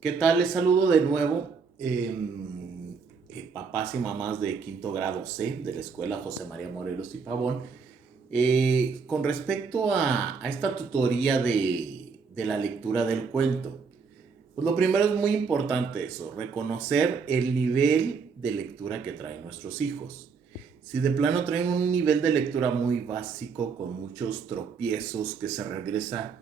¿Qué tal? Les saludo de nuevo, papás y mamás de quinto grado C de la escuela José María Morelos y Pavón. Con respecto a esta tutoría de la lectura del cuento, pues lo primero es muy importante eso, reconocer el nivel de lectura que traen nuestros hijos. Si de plano traen un nivel de lectura muy básico, con muchos tropiezos, que se regresa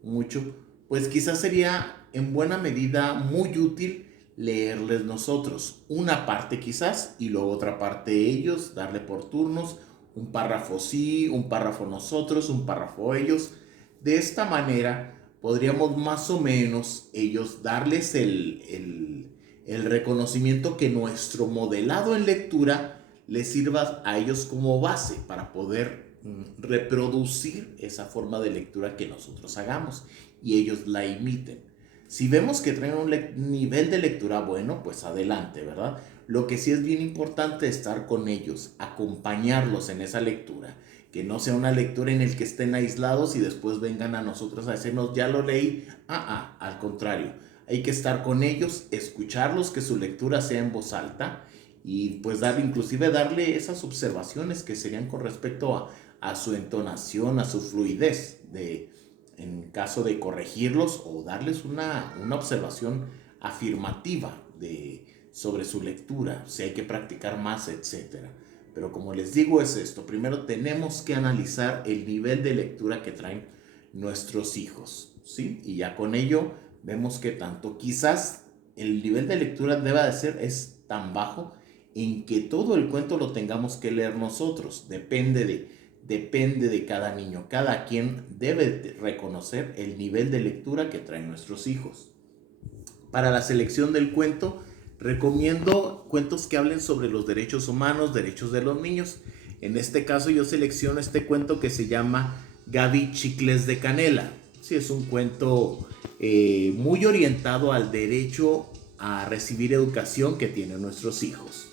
mucho, pues quizás sería en buena medida muy útil leerles nosotros una parte quizás y luego otra parte ellos, darle por turnos, un párrafo sí, un párrafo nosotros, un párrafo ellos. De esta manera podríamos más o menos ellos darles el reconocimiento que nuestro modelado en lectura les sirva a ellos como base para poder reproducir esa forma de lectura que nosotros hagamos y ellos la imiten. Si vemos que traen un nivel de lectura bueno, pues adelante, ¿verdad? Lo que sí es bien importante es estar con ellos, acompañarlos en esa lectura, que no sea una lectura en el que estén aislados y después vengan a nosotros a decirnos, ya lo leí. Al contrario, hay que estar con ellos, escucharlos, que su lectura sea en voz alta y pues inclusive darle esas observaciones que serían con respecto a su entonación, a su fluidez, en caso de corregirlos o darles una observación afirmativa sobre su lectura, si hay que practicar más, etcétera. Pero como les digo es esto, primero tenemos que analizar el nivel de lectura que traen nuestros hijos, ¿sí? Y ya con ello vemos que tanto quizás el nivel de lectura deba de ser es tan bajo en que todo el cuento lo tengamos que leer nosotros. Depende de cada niño. Cada quien debe reconocer el nivel de lectura que traen nuestros hijos. Para la selección del cuento, recomiendo cuentos que hablen sobre los derechos humanos, derechos de los niños. En este caso yo selecciono este cuento que se llama Gaby Chicles de Canela. Sí, es un cuento muy orientado al derecho a recibir educación que tienen nuestros hijos.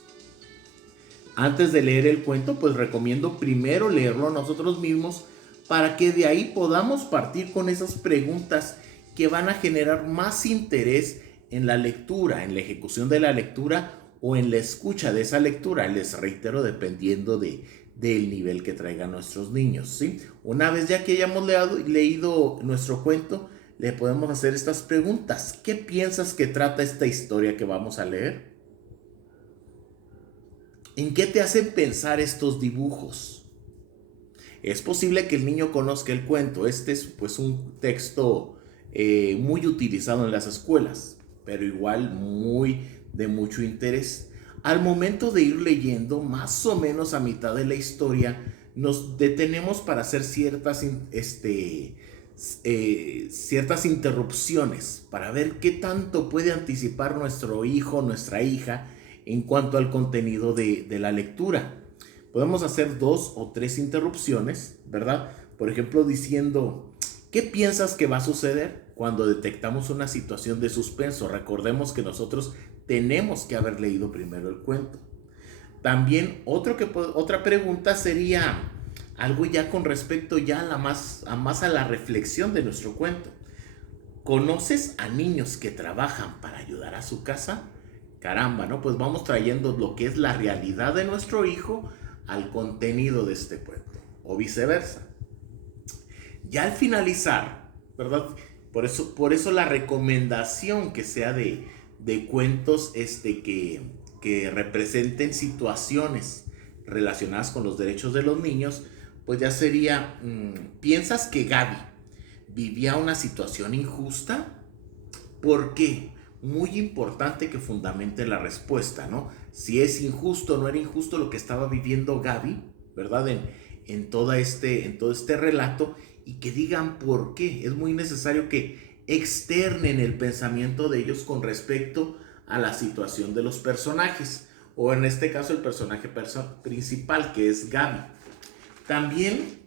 Antes de leer el cuento, pues recomiendo primero leerlo nosotros mismos para que de ahí podamos partir con esas preguntas que van a generar más interés en la lectura, en la ejecución de la lectura o en la escucha de esa lectura. Les reitero, dependiendo del nivel que traigan nuestros niños, ¿sí? Una vez ya que hayamos leído nuestro cuento, le podemos hacer estas preguntas. ¿Qué piensas que trata esta historia que vamos a leer? ¿En qué te hacen pensar estos dibujos? Es posible que el niño conozca el cuento. Este es pues un texto muy utilizado en las escuelas, pero igual muy de mucho interés. Al momento de ir leyendo, más o menos a mitad de la historia, nos detenemos para hacer ciertas interrupciones para ver qué tanto puede anticipar nuestro hijo, nuestra hija, en cuanto al contenido de la lectura. Podemos hacer dos o tres interrupciones, ¿verdad? Por ejemplo, diciendo, ¿qué piensas que va a suceder cuando detectamos una situación de suspenso? Recordemos que nosotros tenemos que haber leído primero el cuento. También otra pregunta sería algo ya con respecto ya más a la reflexión de nuestro cuento. ¿Conoces a niños que trabajan para ayudar a su casa? Caramba, ¿no? Pues vamos trayendo lo que es la realidad de nuestro hijo al contenido de este cuento, o viceversa. Ya al finalizar, ¿verdad? Por eso la recomendación que sea de cuentos que representen situaciones relacionadas con los derechos de los niños, pues ya sería, ¿piensas que Gaby vivía una situación injusta? ¿Por qué? Muy importante que fundamente la respuesta, ¿no? Si es injusto o no era injusto lo que estaba viviendo Gaby, ¿verdad? En todo este relato y que digan por qué. Es muy necesario que externen el pensamiento de ellos con respecto a la situación de los personajes, o en este caso el personaje principal, que es Gaby. También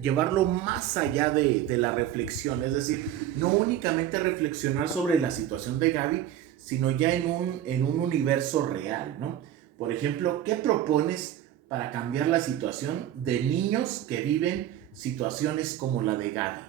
llevarlo más allá de la reflexión, es decir, no únicamente reflexionar sobre la situación de Gaby, sino ya en un universo real, ¿no? Por ejemplo, ¿qué propones para cambiar la situación de niños que viven situaciones como la de Gaby?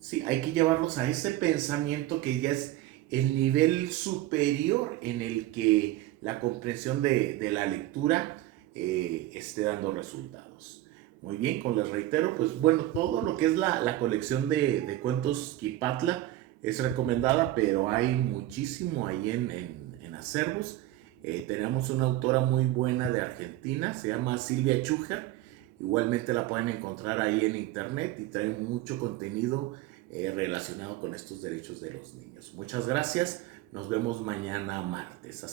Sí, hay que llevarlos a ese pensamiento que ya es el nivel superior en el que la comprensión de la lectura esté dando resultados. Muy bien, como les reitero, pues bueno, todo lo que es la colección de cuentos Quipatla es recomendada, pero hay muchísimo ahí en acervos. Tenemos una autora muy buena de Argentina, se llama Silvia Chucher. Igualmente la pueden encontrar ahí en internet y trae mucho contenido relacionado con estos derechos de los niños. Muchas gracias. Nos vemos mañana martes. Hasta